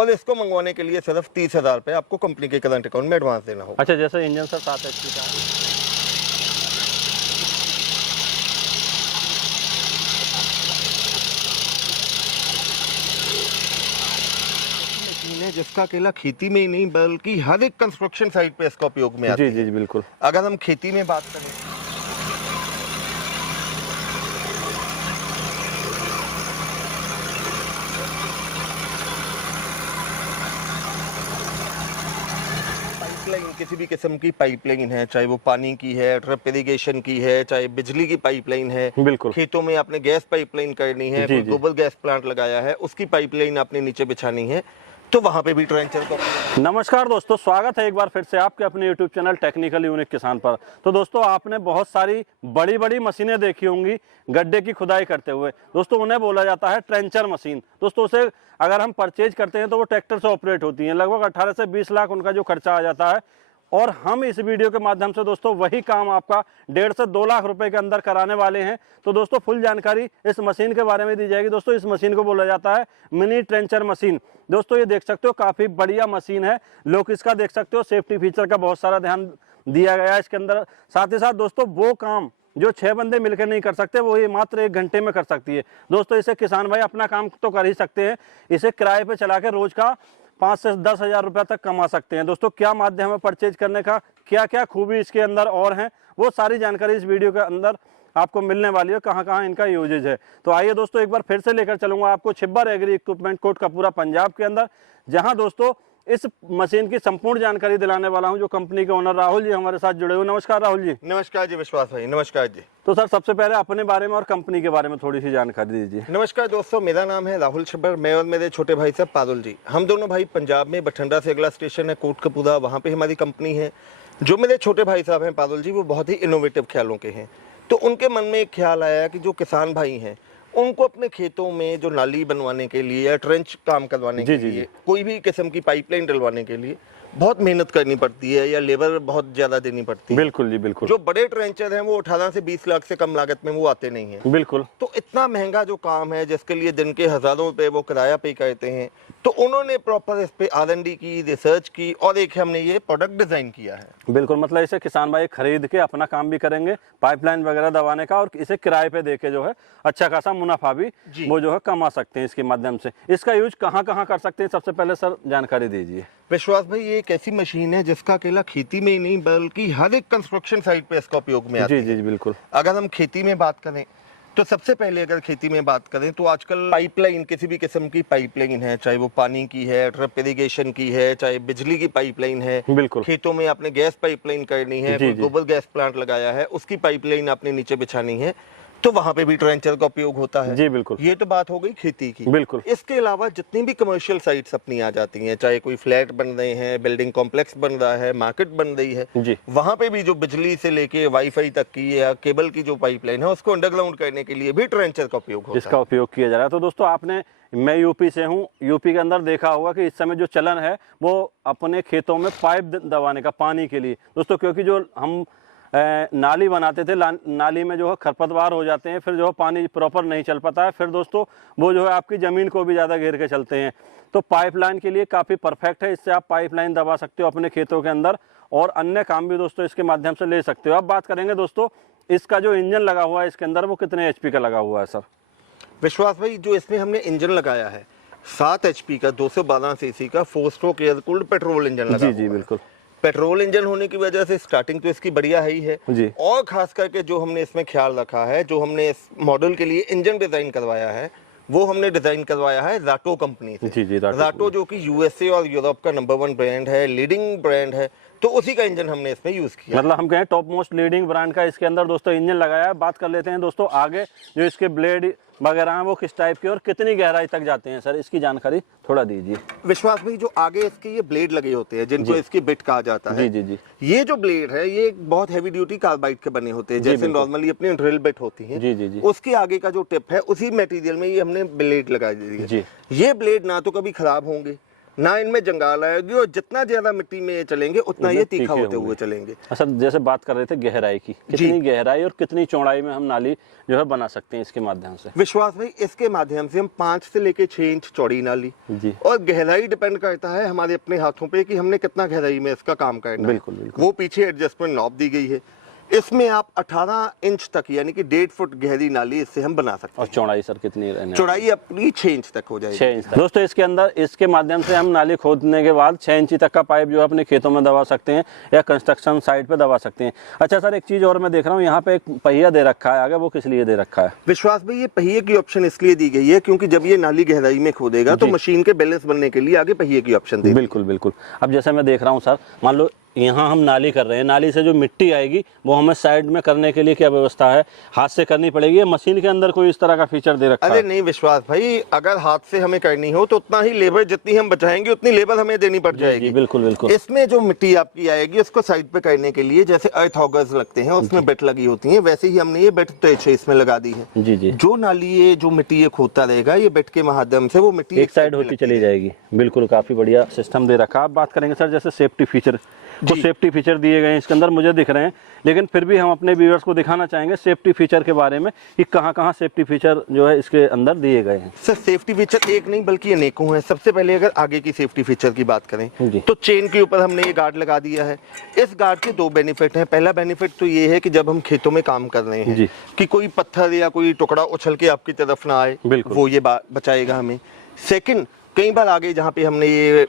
और इसको मंगवाने के लिए सिर्फ 30,000 रुपये आपको कंपनी के करंट अकाउंट में एडवांस देना होगा। अच्छा, जैसे इंजन सर 7 HP का है। जिसका अकेला खेती में ही नहीं बल्कि हर एक कंस्ट्रक्शन साइट पे इसका उपयोग में आता है। जी जी बिल्कुल। अगर हम खेती में बात करें, पाइपलाइन, किसी भी किस्म की पाइपलाइन है, चाहे वो पानी की है, ड्रिप इरिगेशन की है, चाहे बिजली की पाइपलाइन है, बिल्कुल। खेतों में आपने गैस पाइपलाइन करनी है, कोई गोबर गैस प्लांट लगाया है, उसकी पाइपलाइन आपने नीचे बिछानी है, तो वहां पे भी ट्रेंचर को। नमस्कार दोस्तों, स्वागत है एक बार फिर से आपके अपने YouTube चैनल टेक्निकल यूनिक किसान पर। तो दोस्तों, आपने बहुत सारी बड़ी बड़ी मशीनें देखी होंगी गड्ढे की खुदाई करते हुए। दोस्तों, उन्हें बोला जाता है ट्रेंचर मशीन। दोस्तों, उसे अगर हम परचेज करते हैं तो वो ट्रैक्टर से ऑपरेट होती हैं। लगभग 18 से 20 लाख उनका जो खर्चा आ जाता है, और हम इस वीडियो के माध्यम से दोस्तों वही काम आपका 1.5 से 2 लाख रुपए के अंदर कराने वाले हैं। तो दोस्तों, फुल जानकारी इस मशीन के बारे में दी जाएगी। दोस्तों, इस मशीन को बोला जाता है मिनी ट्रेंचर मशीन। दोस्तों, ये देख सकते हो काफी बढ़िया मशीन है। लोग इसका देख सकते हो सेफ्टी फीचर का बहुत सारा ध्यान दिया गया है इसके अंदर। साथ ही साथ दोस्तों, वो काम जो 6 बंदे मिलकर नहीं कर सकते, वो ये मात्र 1 घंटे में कर सकती है। दोस्तों, इसे किसान भाई अपना काम तो कर ही सकते हैं, इसे किराए पे चला के रोज का 5 से 10 हजार रुपया तक कमा सकते हैं। दोस्तों, क्या माध्यम है परचेज करने का, क्या क्या खूबी इसके अंदर और हैं, वो सारी जानकारी इस वीडियो के अंदर आपको मिलने वाली है, कहाँ कहाँ इनका यूजेज है। तो आइए दोस्तों, एक बार फिर से लेकर चलूंगा आपको छिब्बर एग्री इक्विपमेंट कोटकपूरा पंजाब के अंदर, जहां दोस्तों इस मशीन की संपूर्ण जानकारी दिलाने वाला हूं। जो कंपनी के ओनर राहुल जी हमारे साथ जुड़े हुए। नमस्कार राहुल जी। नमस्कार जी विश्वास भाई, नमस्कार जी। तो सर, सबसे पहले अपने बारे में और कंपनी के बारे में थोड़ी सी जानकारी दीजिए। नमस्कार दोस्तों, मेरा नाम है राहुल छिब्बर। मैं और मेरे छोटे भाई साहब पारुल जी, हम दोनों भाई पंजाब में बठिंडा से अगला स्टेशन है कोटकपूरा, वहाँ पे हमारी कंपनी है। जो मेरे छोटे भाई साहब हैं पारुल जी, वो बहुत ही इनोवेटिव ख्यालों के हैं। तो उनके मन में एक ख्याल आया कि जो किसान भाई हैं उनको अपने खेतों में जो नाली बनवाने के लिए या ट्रेंच काम करवाने के लिए, कोई भी किस्म की पाइपलाइन डलवाने के लिए बहुत मेहनत करनी पड़ती है या लेबर बहुत ज्यादा देनी पड़ती है। बिल्कुल जी बिल्कुल। जो बड़े ट्रेंचर हैं वो 18 से 20 लाख से कम लागत में वो आते नहीं हैं। बिल्कुल। तो इतना महंगा जो काम है जिसके लिए दिन के हजारों रुपए वो किराया पे करते हैं, तो उन्होंने प्रॉपर इस पे R&D की, रिसर्च की, और एक हमने ये प्रोडक्ट डिजाइन किया है। बिल्कुल, मतलब इसे किसान भाई खरीद के अपना काम भी करेंगे, पाइपलाइन वगैरह दबाने का, और इसे किराए पे देके जो है अच्छा खासा मुनाफा भी वो जो है कमा सकते हैं इसके माध्यम से। इसका यूज कहाँ कहाँ कर सकते हैं, सबसे पहले सर जानकारी दीजिए। विश्वास भाई, ये एक ऐसी मशीन है जिसका अकेला खेती में ही नहीं बल्कि हर एक कंस्ट्रक्शन साइट पे इसका उपयोग में आता है। जी जी बिल्कुल। अगर हम खेती में बात करें तो सबसे पहले अगर खेती में बात करें तो आजकल पाइपलाइन, किसी भी किस्म की पाइपलाइन है, चाहे वो पानी की है, ड्रिप इरिगेशन की है, चाहे बिजली की पाइपलाइन है, बिल्कुल। खेतों में आपने गैस पाइपलाइन करनी है, कोई गोबर गैस प्लांट लगाया है, उसकी पाइपलाइन आपने नीचे बिछानी है, तो वहां पे भी ट्रेंचर का उपयोग होता है। जी बिल्कुल। ये तो बात हो गई खेती की। बिल्कुल। इसके अलावा जितनी भी कमर्शियल साइट्स अपनी आ जाती हैं, चाहे कोई फ्लैट बन रहे हैं, बिल्डिंग कॉम्प्लेक्स बन रहा है, मार्केट बन रही है, जी, वहां पे भी जो बिजली से लेके वाईफाई तक की या केबल की जो पाइपलाइन है उसको अंडरग्राउंड करने के लिए भी ट्रेंचर का उपयोग होता है। इसका उपयोग किया जा रहा है। तो दोस्तों, आपने, मैं यूपी से हूँ, यूपी के अंदर देखा होगा कि इस समय जो चलन है वो अपने खेतों में पाइप दबाने का पानी के लिए। दोस्तों, क्योंकि जो हम नाली बनाते थे, नाली में जो है खरपतवार हो जाते हैं, फिर जो है पानी प्रॉपर नहीं चल पाता है, फिर दोस्तों वो जो है आपकी ज़मीन को भी ज़्यादा घेर के चलते हैं। तो पाइपलाइन के लिए काफ़ी परफेक्ट है। इससे आप पाइपलाइन दबा सकते हो अपने खेतों के अंदर, और अन्य काम भी दोस्तों इसके माध्यम से ले सकते हो। अब बात करेंगे दोस्तों, इसका जो इंजन लगा हुआ है इसके अंदर, वो कितने HP का लगा हुआ है सर? विश्वास भाई, जो इसमें हमने इंजन लगाया है 7 HP का 212 cc का 4 stroke air cooled petrol engine लगा। जी जी बिल्कुल। पेट्रोल इंजन होने की वजह से स्टार्टिंग तो इसकी बढ़िया है ही है जी। और खास करके जो हमने इसमें ख्याल रखा है, जो हमने इस मॉडल के लिए इंजन डिजाइन करवाया है, वो हमने डिजाइन करवाया है राटो कंपनी से। जी जी, राटो जो कि USA और यूरोप का नंबर 1 ब्रांड है, लीडिंग ब्रांड है, तो उसी का इंजन हमने इसमें यूज किया। मतलब हम कहें टॉप मोस्ट लीडिंग ब्रांड का इसके अंदर दोस्तों इंजन लगाया है। बात कर लेते हैं दोस्तों आगे, जो इसके ब्लेड वगैरह हैं वो किस टाइप के और कितनी गहराई तक जाते हैं सर, इसकी जानकारी थोड़ा दीजिए। विश्वास भाई, जो आगे इसके ये ब्लेड लगे होते हैं जिनको इसकी बिट कहा जाता है। जी जी जी। ये जो ब्लेड है ये बहुत हैवी ड्यूटी कार्बाइड के बने होते हैं, जैसे नॉर्मली अपनी ड्रिल बिट होती है। जी जी जी। उसके आगे का जो टिप है उसी मटेरियल में ये हमने ब्लेड लगा दी है। जी। ये ब्लेड ना तो कभी खराब होंगे ना इनमें जंगाल आएगी, और जितना ज्यादा मिट्टी में ये चलेंगे उतना ये तीखा होते हुए चलेंगे। अच्छा, जैसे बात कर रहे थे गहराई की, कितनी गहराई और कितनी चौड़ाई में हम नाली जो है बना सकते हैं इसके माध्यम से? विश्वास भाई, इसके माध्यम से हम 5 से लेके 6 इंच चौड़ी नाली जी, और गहराई डिपेंड करता है हमारे अपने हाथों पे कि हमने कितना गहराई में इसका काम करना है। बिल्कुल बिल्कुल। वो पीछे एडजस्टमेंट नॉब दी गई है, इसमें आप 18 इंच तक यानी कि 1.5 फुट गहरी नाली इससे हम बना सकते और हैं। चौड़ाई सर कितनी रहने? चौड़ाई अपनी 6 इंच तक हो जाएगी। 6 इंच तक। दोस्तों इसके अंदर इसके माध्यम से हम नाली खोदने के बाद 6 इंच तक का पाइप जो है अपने खेतों में दबा सकते हैं या कंस्ट्रक्शन साइट पे दबा सकते हैं। अच्छा सर, एक चीज और मैं देख रहा हूँ यहाँ पे एक पहिया दे रखा है आगे, वो किस लिए दे रखा है? विश्वास भाई, ये पहिए की ऑप्शन इसलिए दी गई है क्योंकि जब ये नाली गहराई में खोदेगा तो मशीन के बैलेंस बनने के लिए आगे पहिए की ऑप्शन दी। बिल्कुल बिल्कुल। अब जैसे मैं देख रहा हूँ सर, मान लो यहाँ हम नाली कर रहे हैं, नाली से जो मिट्टी आएगी वो हमें साइड में करने के लिए क्या व्यवस्था है? हाथ से करनी पड़ेगी या मशीन के अंदर कोई इस तरह का फीचर दे रखा है? अरे नहीं विश्वास भाई, अगर हाथ से हमें करनी हो तो उतना ही लेबर, जितनी हम बचाएंगे उतनी लेबर हमें देनी पड़ जाएगी। बिल्कुल बिल्कुल। इसमें जो मिट्टी आपकी आएगी उसको साइड पे करने के लिए जैसे अर्थ ऑगर्स लगते हैं उसमें बेट लगी होती है, वैसे ही हमने ये बेट ट्रेच इसमें लगा दी है। जी जी। जो नाली ये जो मिट्टी ये खोदता रहेगा, ये बेट के माध्यम से वो मिट्टी एक साइड होती चली जाएगी। बिल्कुल, काफी बढ़िया सिस्टम दे रखा है। आप बात करेंगे सर जैसे सेफ्टी फीचर, तो सेफ्टी फीचर दिए गए हैं इसके अंदर, मुझे दिख रहे हैं, लेकिन फिर भी हम अपने व्यूअर्स को दिखाना चाहेंगे सेफ्टी फीचर के बारे में कि कहाँ सेफ्टी फीचर जो है इसके अंदर दिए गए हैं। सर सेफ्टी फीचर एक नहीं बल्कि अनेकों हैं। सबसे पहले अगर आगे की सेफ्टी फीचर की बात करें तो चेन के ऊपर हमने ये गार्ड लगा दिया है। इस गार्ड के 2 बेनिफिट हैं। पहला बेनिफिट तो ये है कि जब हम खेतों में काम कर रहे हैं कि कोई पत्थर या कोई टुकड़ा उछल के आपकी तरफ ना आए, वो ये बचाएगा हमें। सेकंड, कई बार आगे जहाँ पे हमने ये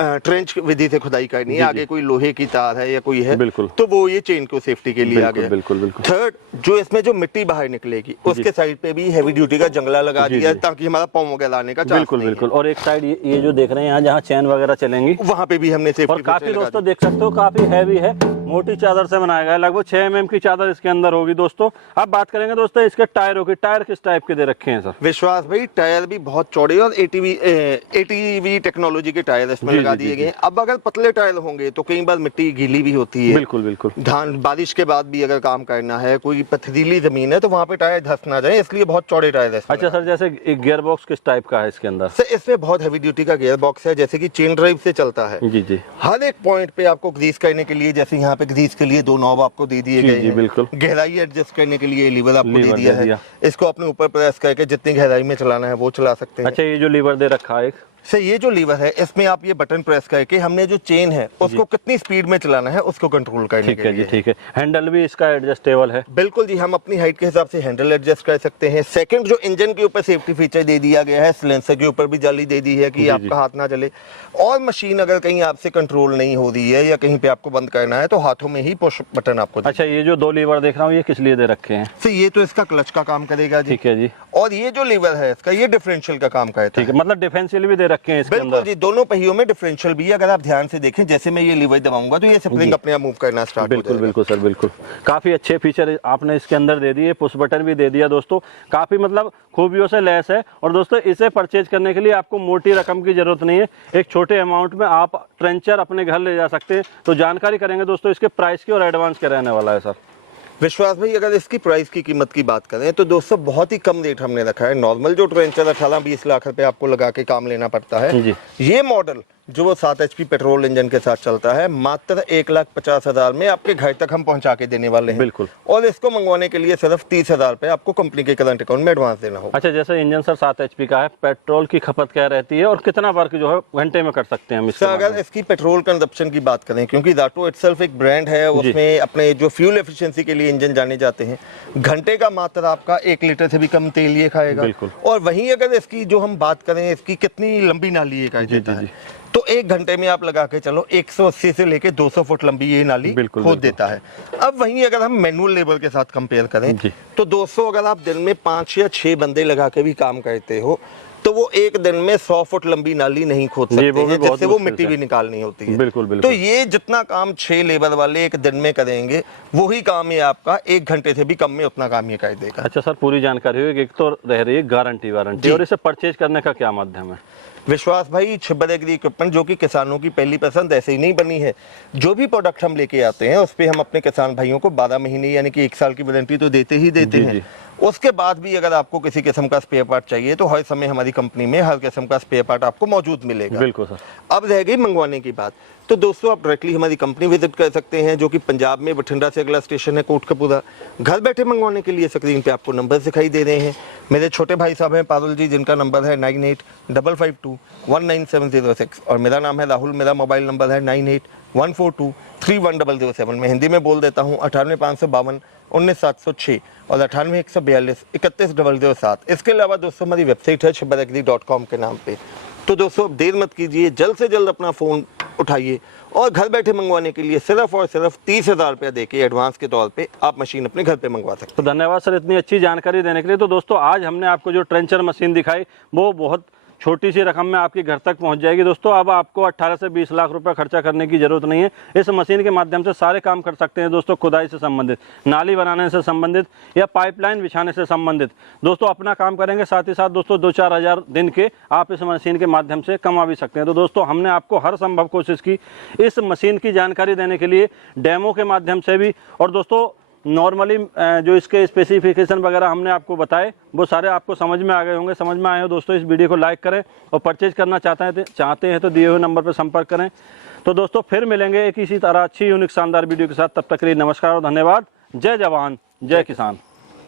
ट्रेंच विधि से खुदाई करनी है, आगे कोई लोहे की तार है या कोई है, बिल्कुल, तो वो ये चेन को सेफ्टी के लिए आ गया। बिल्कुल बिल्कुल। थर्ड, जो इसमें जो मिट्टी बाहर निकलेगी उसके साइड पे भी हैवी ड्यूटी का जंगला लगा दिया है ताकि हमारा पाँव वगैरह आने का चांस बिल्कुल बिल्कुल। और एक साइड ये जो देख रहे हैं यहाँ जहाँ चैन वगैरह चलेंगी वहाँ पे भी हमने सेफ्टी। और काफी दोस्तों देख सकते हो काफी हैवी है, मोटी चादर से बनाया गया है, लगभग 6 mm की चादर इसके अंदर होगी। दोस्तों अब बात करेंगे दोस्तों इसके टायरों की, टायर किस टाइप के दे रखे हैं सर? विश्वास भाई, टायर भी बहुत चौड़े और एटीवी टेक्नोलॉजी के टायर इसमें लगा दिए गए। अब अगर पतले टायर होंगे तो कई बार मिट्टी गीली भी होती है। बिल्कुल बिल्कुल। धान बारिश के बाद भी अगर काम करना है, कोई पथरीली जमीन है तो वहाँ पे टायर धंस ना जाए, इसलिए बहुत चौड़े टायर है। अच्छा सर, जैसे एक गियर बॉक्स किस टाइप का है इसके अंदर? सर इसमें बहुत हैवी ड्यूटी का गियर बॉक्स है, जैसे कि चेन ड्राइव से चलता है। जी जी। हर एक पॉइंट पे आपको ग्रीस करने के लिए, जैसे यहाँ पे ग्रीस के लिए 2 नॉब आपको दे दिए गए हैं। बिल्कुल। गहराई एडजस्ट करने के लिए लीवर आपको दे दिया है। इसको अपने ऊपर प्रेस करके जितनी गहराई में चलाना है वो चला सकते हैं। अच्छा, ये जो लीवर दे रखा है एक सर, ये जो लीवर है इसमें आप ये बटन प्रेस करके हमने जो चेन है उसको कितनी स्पीड में चलाना है उसको कंट्रोल करने के लिए। ठीक है। हैंडल भी इसका एडजस्टेबल है? बिल्कुल जी, हम अपनी हाइट के हिसाब से हैंडल एडजस्ट कर सकते हैं। सेकंड, जो इंजन के ऊपर सेफ्टी फीचर दे दिया गया है, सिलेंसर के ऊपर भी जाली दे दी है कि आपका हाथ ना जले। और मशीन अगर कहीं आपसे कंट्रोल नहीं हो रही है या कहीं पे आपको बंद करना है तो हाथों में ही पुश बटन आपको। अच्छा, ये जो 2 लीवर देख रहा हूँ ये किस लिए दे रखे हैं? सर ये तो इसका क्लच का काम करेगा जी। ठीक है जी। और ये जो लीवर है इसका, ये डिफरेंशियल का काम करता है। ठीक है, मतलब डिफरेंशियल भी दे रखे हैं इसके अंदर? जी, दोनों पहियों में डिफरेंशियल भी है। अगर आप ध्यान से देखें, जैसे मैं ये लीवर दबाऊंगा तो ये स्प्रिंग अपने आप मूव करना स्टार्ट हो जाएगा। बिल्कुल सर, बिल्कुल। काफी अच्छे फीचर आपने इसके अंदर दे दिए, पुश बटन भी दे दिया दोस्तों, काफी मतलब खूबियों से लैस है। और दोस्तों इसे परचेज करने के लिए आपको मोटी रकम की जरूरत नहीं है, एक छोटे अमाउंट में आप ट्रेंचर अपने घर ले जा सकते हैं। तो जानकारी करेंगे दोस्तों इसके प्राइस की और एडवांस क्या रहने वाला है सर? विश्वास भाई, अगर इसकी प्राइस की कीमत की बात करें तो दोस्तों बहुत ही कम रेट हमने रखा है। नॉर्मल जो ट्रेंचर 18-20 लाख रुपए आपको लगा के काम लेना पड़ता है जी। ये मॉडल जो वो 7 HP पेट्रोल इंजन के साथ चलता है, मात्र 1,50,000 में आपके घर तक हम पहुंचा के देने वाले हैं। बिल्कुल। और इसको मंगवाने के लिए सिर्फ 30,000 रुपए आपको कंपनी के करंट अकाउंट में एडवांस देना होगा। अच्छा, जैसे इंजन सर 7 HP का है, पेट्रोल की खपत क्या रहती है और कितना वर्क जो है घंटे में कर सकते हैं हम इससे? अगर इसकी पेट्रोल कंजप्शन की बात करें, क्योंकि दाटो इटसेल्फ एक ब्रांड है, उसमें अपने जो फ्यूल एफिशिएंसी के लिए इंजन जाने जाते हैं, घंटे का मात्र आपका 1 लीटर से भी कम तेल ये खाएगा। और वहीं अगर इसकी जो हम बात करें इसकी कितनी लंबी नाली ये देता है, तो 1 घंटे में आप लगा के चलो 180 से लेके 200 फुट लंबी ये नाली खोद देता है। अब वहीं अगर हम मैनुअल लेबर के साथ कंपेयर करें तो दोस्तों अगर आप दिन में 5 या 6 बंदे लगा के भी काम करते हो तो वो एक दिन में 100 फुट लंबी नाली नहीं खोद सकते हैं, जिससे वो मिट्टी भी निकालनी होती है। बिल्कुल। तो ये जितना काम 6 लेबर वाले एक दिन में करेंगे वही काम ये आपका 1 घंटे से भी कम में उतना काम ये कर देगा। अच्छा सर, पूरी जानकारी हुई। एक तो रह रही है गारंटी वारंटी, और इसे परचेज करने का क्या माध्यम है? विश्वास भाई, छिब्बर एग्री इक्विपमेंट जो कि किसानों की पहली पसंद ऐसे ही नहीं बनी है। जो भी प्रोडक्ट हम लेके आते हैं उस पे हम अपने किसान भाइयों को 12 महीने यानी कि 1 साल की वारंटी तो देते ही देते हैं। उसके बाद भी अगर आपको किसी किस्म का स्पेयर पार्ट चाहिए तो हर समय हमारी कंपनी में हर किस्म का स्पेयर पार्ट आपको मौजूद मिलेगा। बिल्कुल सर। अब रह गई मंगवाने की बात, तो दोस्तों आप डायरेक्टली हमारी कंपनी विजिट कर सकते हैं, जो कि पंजाब में बठिंडा से अगला स्टेशन है कोटकपूरा। घर बैठे मंगवाने के लिए स्क्रीन पे आपको नंबर दिखाई दे रहे हैं। मेरे छोटे भाई साहब हैं पारुल जी, जिनका नंबर है 9855219706 और मेरा नाम है राहुल। मेरा मोबाइल नंबर है 9814231007। मैं हिंदी में बोल देता हूँ 9855219706 और 9814231007। इसके अलावा दोस्तों हमारी वेबसाइट है shibbaragri.com के नाम पे। तो दोस्तों अब देर मत कीजिए, जल्द से जल्द अपना फ़ोन उठाइए और घर बैठे मंगवाने के लिए सिर्फ और सिर्फ 30,000 रुपया देके एडवांस के तौर पे आप मशीन अपने घर पे मंगवा सकते हैं। तो धन्यवाद सर इतनी अच्छी जानकारी देने के लिए। तो दोस्तों आज हमने आपको जो ट्रेंचर मशीन दिखाई वो बहुत छोटी सी रकम में आपके घर तक पहुंच जाएगी। दोस्तों अब आपको 18 से 20 लाख रुपए खर्चा करने की जरूरत नहीं है। इस मशीन के माध्यम से सारे काम कर सकते हैं दोस्तों, खुदाई से संबंधित, नाली बनाने से संबंधित या पाइपलाइन बिछाने से संबंधित दोस्तों अपना काम करेंगे। साथ ही साथ दोस्तों 2-4 हज़ार दिन के आप इस मशीन के माध्यम से कमा भी सकते हैं। तो दोस्तों हमने आपको हर संभव कोशिश की इस मशीन की जानकारी देने के लिए, डेमो के माध्यम से भी, और दोस्तों नॉर्मली जो इसके स्पेसिफिकेशन वगैरह हमने आपको बताए वो सारे आपको समझ में आ गए होंगे। समझ में आए हो दोस्तों इस वीडियो को लाइक करें और परचेज करना चाहते हैं तो दिए हुए नंबर पर संपर्क करें। तो दोस्तों फिर मिलेंगे एक इसी तरह अच्छी यूनिक शानदार वीडियो के साथ। तब तक के लिए नमस्कार और धन्यवाद। जय जवान जय किसान।